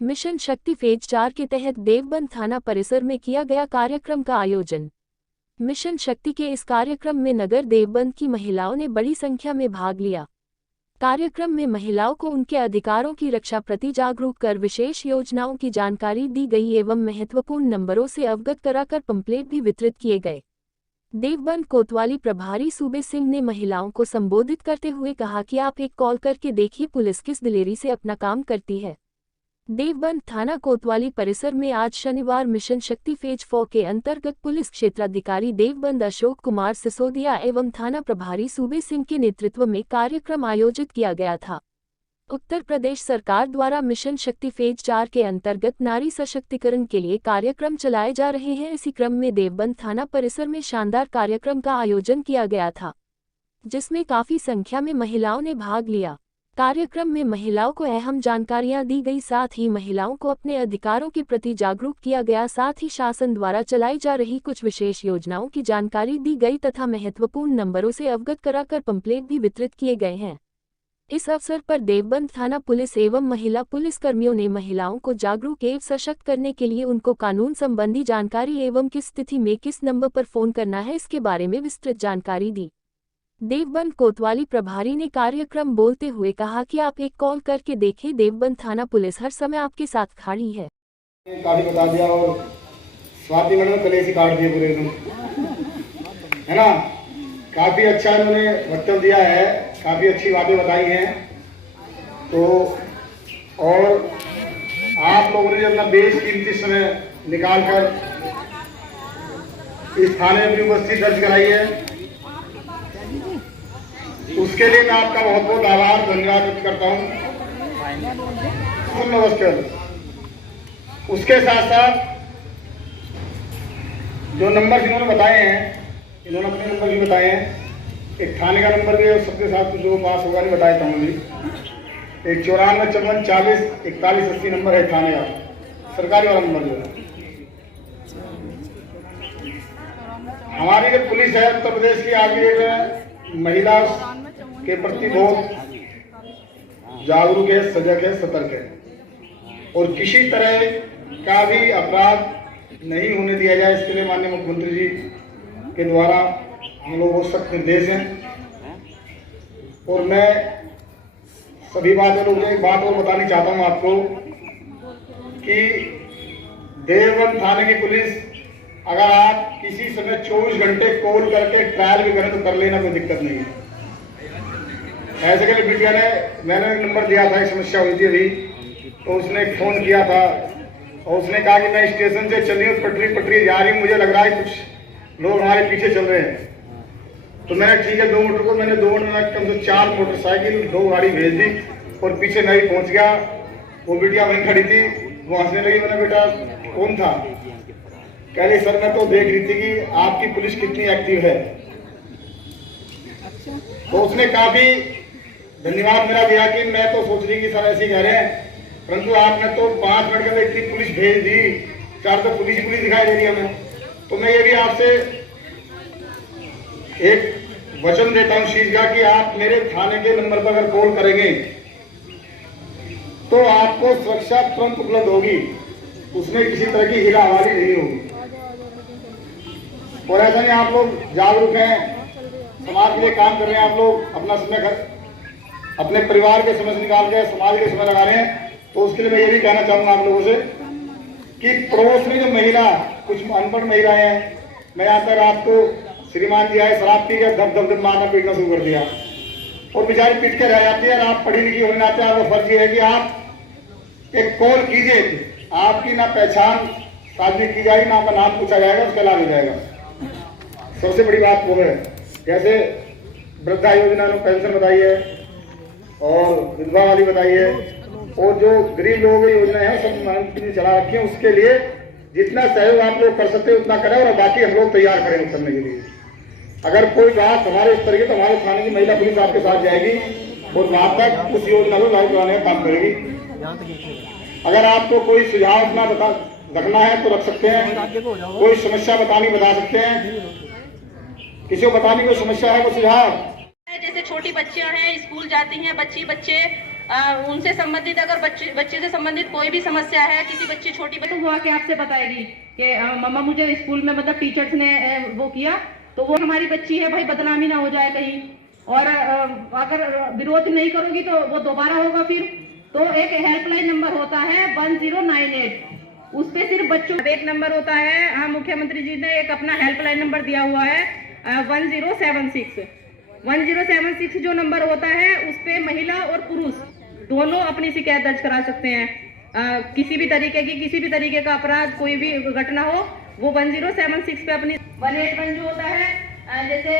Mission शक्ति phase 4 के तहत देवबंद थाना परिसर में किया गया कार्यक्रम का आयोजन। मिशन शक्ति के इस कार्यक्रम में नगर देवबंद की महिलाओं ने बड़ी संख्या में भाग लिया। कार्यक्रम में महिलाओं को उनके अधिकारों की रक्षा प्रति जागरूक कर विशेष योजनाओं की जानकारी दी गई एवं महत्वपूर्ण नंबरों से अवगत कराकर पंपलेट भी वितरित किए गए। देवबंद कोतवाली प्रभारी सूबे सिंह ने महिलाओं को संबोधित करते हुए कहा कि आप एक कॉल करके देखिए पुलिस किस दिलेरी से अपना काम करती है। देवबंद थाना कोतवाली परिसर में आज शनिवार मिशन शक्ति फेज 4 के अंतर्गत पुलिस क्षेत्राधिकारी देवबंद अशोक कुमार सिसोदिया एवं थाना प्रभारी सूबे सिंह के नेतृत्व में कार्यक्रम आयोजित किया गया था। उत्तर प्रदेश सरकार द्वारा मिशन शक्ति फेज 4 के अंतर्गत नारी सशक्तिकरण के लिए कार्यक्रम चलाए जा रहे हैं। इसी क्रम में देवबंद थाना परिसर में शानदार कार्यक्रम का आयोजन किया गया था, जिसमें काफी संख्या में महिलाओं ने भाग लिया। कार्यक्रम में महिलाओं को अहम जानकारियां दी गई, साथ ही महिलाओं को अपने अधिकारों के प्रति जागरूक किया गया। साथ ही शासन द्वारा चलाई जा रही कुछ विशेष योजनाओं की जानकारी दी गई तथा महत्वपूर्ण नंबरों से अवगत कराकर पंपलेट भी वितरित किए गए हैं। इस अवसर पर देवबंद थाना पुलिस एवं महिला पुलिसकर्मियों ने महिलाओं को जागरूक एवं सशक्त करने के लिए उनको कानून संबंधी जानकारी एवं किस स्थिति में किस नंबर पर फोन करना है इसके बारे में विस्तृत जानकारी दी। देवबंद कोतवाली प्रभारी ने कार्यक्रम बोलते हुए कहा कि आप एक कॉल करके देखें, देवबंद थाना पुलिस हर समय आपके साथ खड़ी है। काफी बता दिया और स्वाति मैडम कलेसी काट दिए पूरे एकदम, है ना। काफी अच्छा इन्होंने वक्तव्य दिया है, काफी अच्छी बातें बताई हैं। तो और आप लोगों ने जो अपना बेशकीमती समय निकालकर इस थाने में उपस्थिति दर्ज कराई है, उसके लिए मैं आपका बहुत बहुत आभार धन्यवाद व्यक्त करता हूँ। नमस्ते। उसके साथ साथ जो नंबर इन्होंने बताए हैं, इन्होंने अपने नंबर भी बताए हैं। एक थाने का नंबर भी है, सबके साथ जो पास होगा नहीं बताया था भी। एक 9454404180 नंबर है थाने का, सरकारी वाला नंबर जो है। हमारी जो पुलिस है उत्तर प्रदेश की, आगे महिला के प्रति बहुत जागरूक है, सजग है, सतर्क है और किसी तरह का भी अपराध नहीं होने दिया जाए, इसके लिए माननीय मुख्यमंत्री जी के द्वारा हम लोगों को सख्त निर्देश हैं। और मैं सभी बातें एक बात और बतानी चाहता हूं आपको कि देवबंद थाने की पुलिस, अगर आप किसी समय 24 घंटे कॉल करके ट्रायल भी करें तो कर लेना, कोई दिक्कत नहीं है। ऐसे के बिटिया ने, मैंने एक नंबर दिया था, एक समस्या हुई थी अभी, तो उसने एक फोन किया था और उसने कहा कि मैं स्टेशन से चली हूँ, पटरी जा रही हूँ, मुझे लग रहा है कुछ लोग हमारे पीछे चल रहे हैं। तो मैंने ठीक है 2 मिनट को, मैंने 2 मिनट में कम से 4 मोटरसाइकिल 2 गाड़ी भेज दी और पीछे मैं ही पहुंच गया। वो बिटिया वहीं खड़ी थी, वो हंसने लगी। मैंने बेटा कौन था? कह रही सर मैं तो देख रही थी कि आपकी पुलिस कितनी एक्टिव है। तो उसने काफी धन्यवाद मेरा दिया कि मैं तो सोच रही कि सर ऐसे ही कह रहे हैं, परंतु आपने तो 5 मिनट में इतनी पुलिस भेज दी, 4 तो पुलिस ही पुलिस दिखाई दे रही है हमें। तो मैं ये भी आपसे एक वचन देता हूं चीज का कि आप मेरे थाने के नंबर पर अगर कॉल करेंगे तो आपको सुरक्षा तुरंत उपलब्ध होगी, उसमें किसी तरह की हीरा हवाली नहीं होगी। और ऐसा नहीं, आप लोग जागरूक हैं, समाज के लिए काम कर रहे हैं, आप लोग अपना समय अपने परिवार के समय निकाल के समाज के समय लगा रहे हैं। तो उसके लिए मैं ये भी कहना चाहूंगा आप लोगों से कि पड़ोस में जो महिला, कुछ अनपढ़ महिलाएं हैं, मैं यहाँ पर आपको श्रीमान जी आए, शराब पी के धप मारना पीटना शुरू कर दिया और बेचारी पीट के रह जाती है। आप पढ़ी लिखी होने नाते आपका फर्ज ये है कि आप एक कॉल कीजिए, आपकी ना पहचान सार्वजनिक की जाएगी, ना आपका नाम पूछा जाएगा, उसका लाभ हो जाएगा। सबसे बड़ी बात वो है, जैसे वृद्धा योजना ने पेंशन बताई है और विधवा वाली बताई है, और जो गरीब लोगों की योजना है सब चला रखी है। उसके लिए जितना सहयोग आप लोग कर सकते हैं उतना करें और बाकी हम लोग तैयार करें करने के लिए। अगर कोई बात हमारे इस तरह की, तो हमारे थाने की महिला पुलिस आपके साथ जाएगी और वहां तक उस योजना को लागू कराने का काम करेगी। अगर आपको कोई सुझाव अपना रखना है तो रख सकते हैं, कोई समस्या बता सकते हैं, किसी को बताने की समस्या है, कोई सुझाव। जैसे छोटी बच्चियां हैं, स्कूल जाती हैं बच्चे, उनसे संबंधित अगर बच्चे से संबंधित कोई भी समस्या है, किसी बच्ची छोटी बच्ची हुआ कि आपसे बताएगी कि मम्मा मुझे स्कूल में मतलब टीचर्स ने वो किया, तो वो हमारी बच्ची है भाई, बदनामी ना हो जाए कहीं, और अगर विरोध नहीं करोगी तो वो दोबारा होगा फिर। तो एक हेल्पलाइन नंबर होता है 1098, उस पे सिर्फ बच्चों का एक नंबर होता है। हाँ, मुख्यमंत्री जी ने एक अपना हेल्पलाइन नंबर दिया हुआ है 1076 जो नंबर होता है, उस पे महिला और पुरुष दोनों अपनी शिकायत दर्ज करा सकते हैं। किसी भी तरीके का अपराध, कोई भी घटना हो, वो 1076 पे अपनी 181 जो होता है, जैसे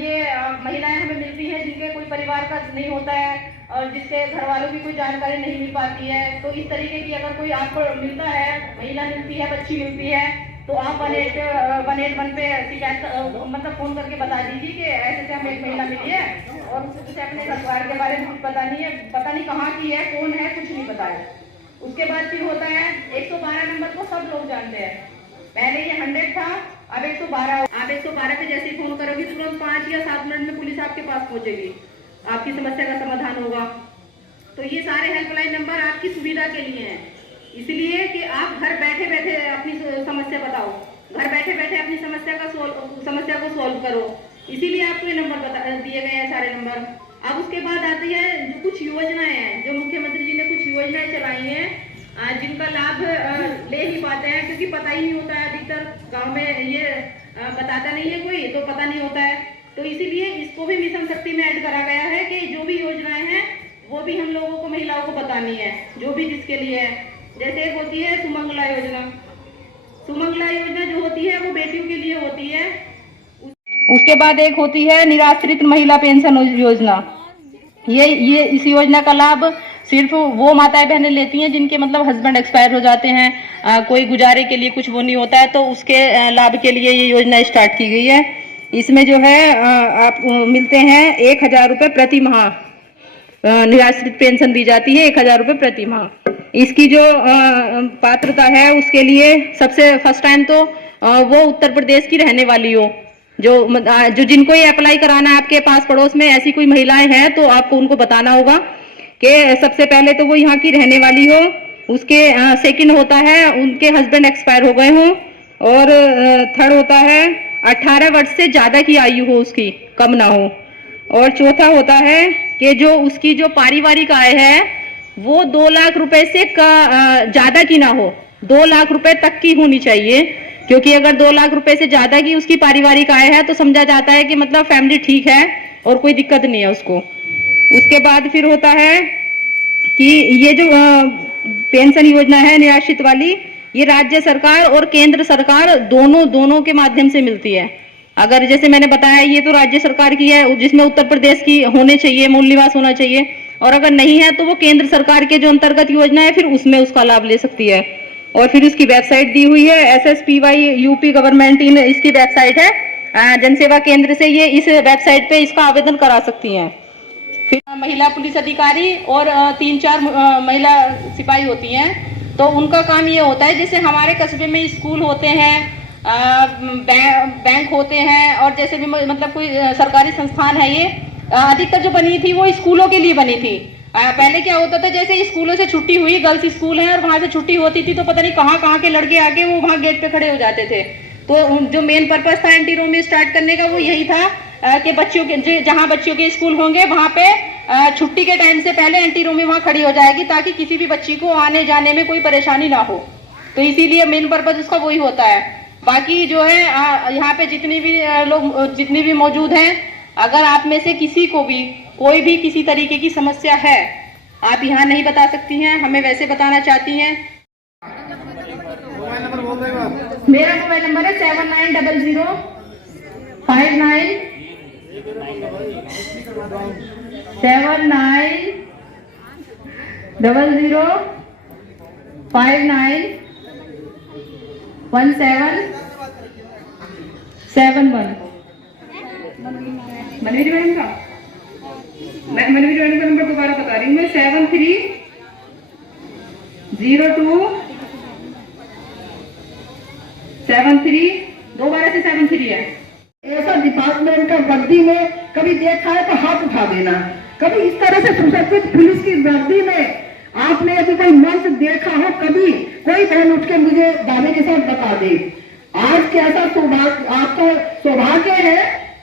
ये महिलाएं हमें मिलती हैं जिनके कोई परिवार का नहीं होता है और जिसके घर वालों की कोई जानकारी नहीं मिल पाती है, तो इस तरीके की अगर कोई आपको मिलता है, महिला मिलती है, बच्ची मिलती है, तो आप 181 पे शिकायत मतलब फोन करके बता दीजिए कि ऐसे हमें एक महिला मिली है और उसे अपने परिवार के बारे में कुछ पता नहीं है, पता नहीं कहाँ की है, कौन है, कुछ नहीं पता है। उसके बाद फिर होता है 112 नंबर को सब लोग जानते हैं। पहले ये 100 था, अब 112। आप 112 पे जैसे ही फोन करोगे तुरंत 5 या 7 मिनट में पुलिस आपके पास पहुंचेगी, आपकी समस्या का समाधान होगा। तो ये सारे हेल्पलाइन नंबर आपकी सुविधा के लिए हैं, इसलिए कि आप घर बैठे बैठे अपनी समस्या बताओ, घर बैठे बैठे अपनी समस्या को सॉल्व करो, इसीलिए आपको ये नंबर दिए गए हैं सारे नंबर। अब उसके बाद आती है जो कुछ योजनाएं हैं, जो मुख्यमंत्री जी ने कुछ योजनाएं चलाई हैं, जिनका लाभ ले ही पाते हैं, क्योंकि पता ही नहीं होता है, अधिकतर गांव में ये बताता नहीं है कोई, तो पता नहीं होता है। तो इसीलिए इसको भी मिशन शक्ति में ऐड करा गया है कि जो भी योजनाएं हैं वो भी हम लोगों को, महिलाओं को बतानी है, जो भी जिसके लिए है। जैसे एक होती है सुमंगला योजना। सुमंगला योजना जो होती है वो बेटियों के लिए होती है। उसके बाद एक होती है निराश्रित महिला पेंशन योजना। ये इस योजना का लाभ सिर्फ वो माताएं बहनें लेती हैं जिनके मतलब हस्बैंड एक्सपायर हो जाते हैं, कोई गुजारे के लिए कुछ वो नहीं होता है, तो उसके लाभ के लिए ये योजना स्टार्ट की गई है। इसमें जो है आप मिलते हैं 1000 रुपये प्रति माह, निराश्रित पेंशन दी जाती है 1000 रुपये प्रति माह। इसकी जो पात्रता है उसके लिए सबसे फर्स्ट टाइम तो वो उत्तर प्रदेश की रहने वाली हो, जो जिनको ये अप्लाई कराना है, आपके पास पड़ोस में ऐसी कोई महिलाएं हैं तो आपको उनको बताना होगा कि सबसे पहले तो वो यहाँ की रहने वाली हो, उसके सेकंड होता है उनके हस्बैंड एक्सपायर हो गए हों, और थर्ड होता है 18 वर्ष से ज्यादा की आयु हो उसकी, कम ना हो, और चौथा होता है कि जो उसकी जो पारिवारिक आय है वो 2 लाख रुपए से ज्यादा की ना हो, 2 लाख रुपए तक की होनी चाहिए, क्योंकि अगर 2 लाख रुपए से ज्यादा की उसकी पारिवारिक आय है तो समझा जाता है कि मतलब फैमिली ठीक है और कोई दिक्कत नहीं है उसको। उसके बाद फिर होता है कि ये जो पेंशन योजना है निराश्रित वाली, ये राज्य सरकार और केंद्र सरकार दोनों के माध्यम से मिलती है। अगर जैसे मैंने बताया ये तो राज्य सरकार की है, जिसमें उत्तर प्रदेश की होने चाहिए, मूल निवास होना चाहिए, और अगर नहीं है तो वो केंद्र सरकार के जो अंतर्गत योजना है फिर उसमें उसका लाभ ले सकती है। और फिर इसकी वेबसाइट दी हुई है, SSPY यूपी गवर्नमेंट इन इसकी वेबसाइट है, जनसेवा केंद्र से ये इस वेबसाइट पे इसका आवेदन करा सकती हैं। फिर महिला पुलिस अधिकारी और 3-4 महिला सिपाही होती हैं, तो उनका काम ये होता है, जैसे हमारे कस्बे में स्कूल होते हैं, बैंक होते हैं, और जैसे भी मतलब कोई सरकारी संस्थान है, ये अधिकतर जो बनी थी वो स्कूलों के लिए बनी थी। पहले क्या होता था, जैसे स्कूलों से छुट्टी हुई, गर्ल्स स्कूल है और वहां से छुट्टी होती थी, तो पता नहीं कहाँ के लड़के आके वो वहां गेट पे खड़े हो जाते थे। तो जो मेन पर्पस था एंटी रोमी स्टार्ट करने का वो यही था कि बच्चियों के जहाँ बच्चियों के स्कूल होंगे वहां पे छुट्टी के टाइम से पहले एंटी रोमी वहां खड़ी हो जाएगी, ताकि किसी भी बच्ची को आने जाने में कोई परेशानी ना हो। तो इसीलिए मेन पर्पस उसका वही होता है। बाकी जो है यहाँ पे जितनी भी मौजूद हैं, अगर आप में से किसी को भी कोई भी किसी तरीके की समस्या है, आप यहाँ नहीं बता सकती हैं, हमें वैसे बताना चाहती हैं। मेरा मोबाइल नंबर है 7900 59 1771। मनवीर मैडम का नंबर दोबारा बता रही हूँ मैं, 7303 दोबारा से 73 है। ऐसा डिपार्टमेंट का वर्दी में कभी देखा है तो हाथ उठा देना। कभी इस तरह से सुसज्जित पुलिस की वर्दी में आपने यदि कोई मंच देखा हो, कभी कोई बहन उठ के मुझे दावे के साथ बता दे। आज कैसा सौभाग्य, आपका सौभाग्य है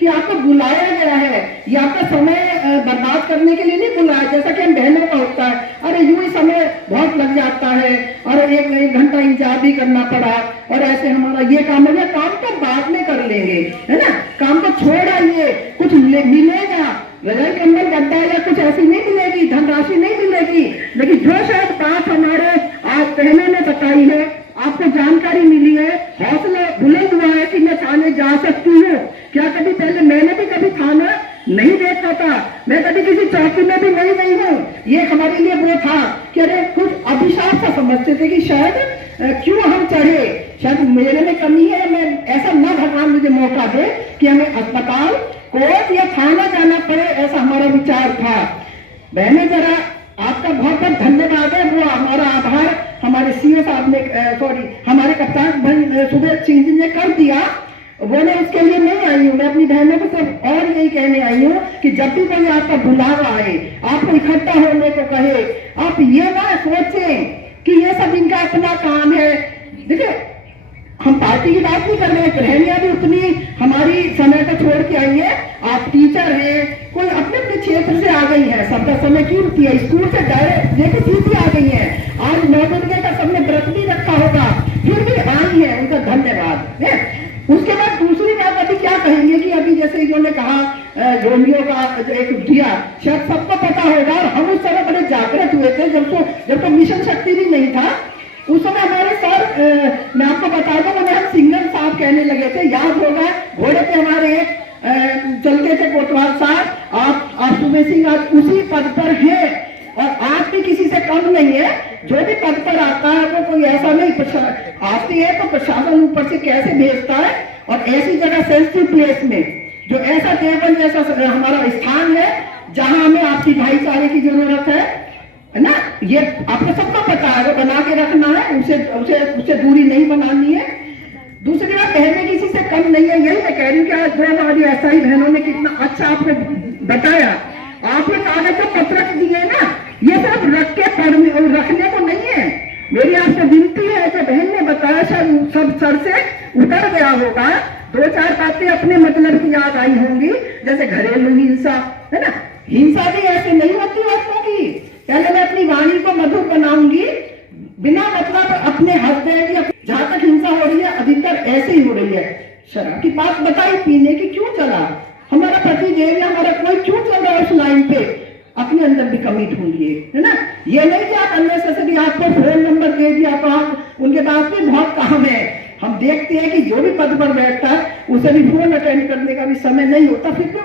कि आपको बुलाया गया है। ये आपका समय बर्बाद करने के लिए नहीं बुलाया, जैसा कि हम बहनों का होता है, अरे यूं ही समय बहुत लग जाता है और एक घंटा इंतजार भी करना पड़ा और ऐसे हमारा ये काम हो गया, काम तो बाद में कर लेंगे, है ना, काम को छोड़ आइए, कुछ मिलेगा, रजाई कंबल गद्दा या कुछ ऐसी नहीं मिलेगी, धनराशि नहीं मिलेगी। लेकिन जो शायद बात हमारे आज बहनों ने बताई है, आपको जानकारी मिली है, हौसला बुलंद हुआ है कि मैं थाने जा सकती हूँ। क्या कभी पहले मैंने भी कभी थाना नहीं देखा था, मैं कभी किसी चौकी में भी नहीं गई हूँ। ये हमारे लिए वो था कि अरे कुछ अभिशाप सा समझते थे कि शायद क्यों हम चढ़े, शायद मेरे में कमी है, मैं ऐसा ना भगवान मुझे मौका दे कि हमें अस्पताल, कोर्ट या थाना जाना पड़े, ऐसा हमारा विचार था। बहने जरा आपका बहुत बहुत धन्यवाद है, वो हमारा आभार हमारे सीओ साहब ने हमारे कप्तान सुबेद सिंह जी ने कर दिया। वो मैं उसके लिए नहीं आई हूँ, मैं अपनी बहनों को सिर्फ और यही कहने आई हूँ कि जब भी कोई आपका बुलावा आए, आपको इकट्ठा होने को कहे, आप ये ना सोचें कि ये सब इनका अपना काम है। देखिए हम पार्टी की बात नहीं कर रहे हैं, गृहिणियां भी उतनी हमारी समय को छोड़ के आई है। आप टीचर हैं, कोई अपने अपने क्षेत्र से आ गई है, सबका समय कीमती है, स्कूल से डायरेक्ट लेकर सीधी आ गई है। आज 9 दुर्गे का सबने व्रत भी रखा होगा, फिर भी आई है, उनका धन्यवाद है। उसके बाद दूसरी बात अभी क्या कहेंगे कि अभी जैसे इन्होंने कहा रोमियो का एक दिया, शायद सबको पता होगा, और हम उस समय बड़े जागृत हुए थे जब तो मिशन शक्ति भी नहीं था। उस समय हमारे सर, मैं आपको बता दूं, उन्हें हम सिंगर साहब कहने लगे थे, याद होगा, घोड़े पे हमारे चलते थे कोतवाल साहब। आप सुबह सिंह आज उसी पद पर हैं और आप भी किसी से कम नहीं है। जो भी पद पर आता है वो कोई ऐसा नहीं आती है तो प्रशासन ऊपर से कैसे भेजता है, और ऐसी जगह सेंसिटिव प्लेस में जो ऐसा देवबंद जैसा हमारा स्थान है जहां हमें आपसी भाईचारे की जरूरत है ना, ये आपको सबको पता है, वो बना के रखना है, उसे दूरी नहीं बनानी है। दूसरी बात, बहनें किसी से कम नहीं है, यही मैं कह रही हूँ कि आज 2 हमारी ऐसा ही बहनों ने कितना अच्छा आपने बताया। आपने कागज को पत्रक दिए ना, ये सिर्फ रख के पढ़ने और रखने को नहीं है। मेरी आपसे विनती है कि बहन ने बताया, शायद सब सर से उतर गया होगा, 2-4 बातें अपने मतलब की याद आई होंगी, जैसे घरेलू हिंसा, है ना, हिंसा भी ऐसे नहीं होती औरतों की। पहले मैं अपनी वाणी को मधुर बनाऊंगी, बिना मतलब अपने हस्बैंड या जहां तक हिंसा हो रही है अधिकतर ऐसे ही हो रही है। शराब की बात बताई, पीने की क्यों चला, हमारा पति देव या हमारा कोई क्यों चल रहा है उस लाइन पे, अपने अंदर भी कमी ढूंढिए, है ना। ये नहीं कि आप अननेसेसरी आपको फोन नंबर दे दिया तो आप उनके पास भी बहुत काम है। हम देखते हैं कि जो भी पद पर बैठता है उसे भी फोन अटेंड करने का भी समय नहीं होता, फिर भी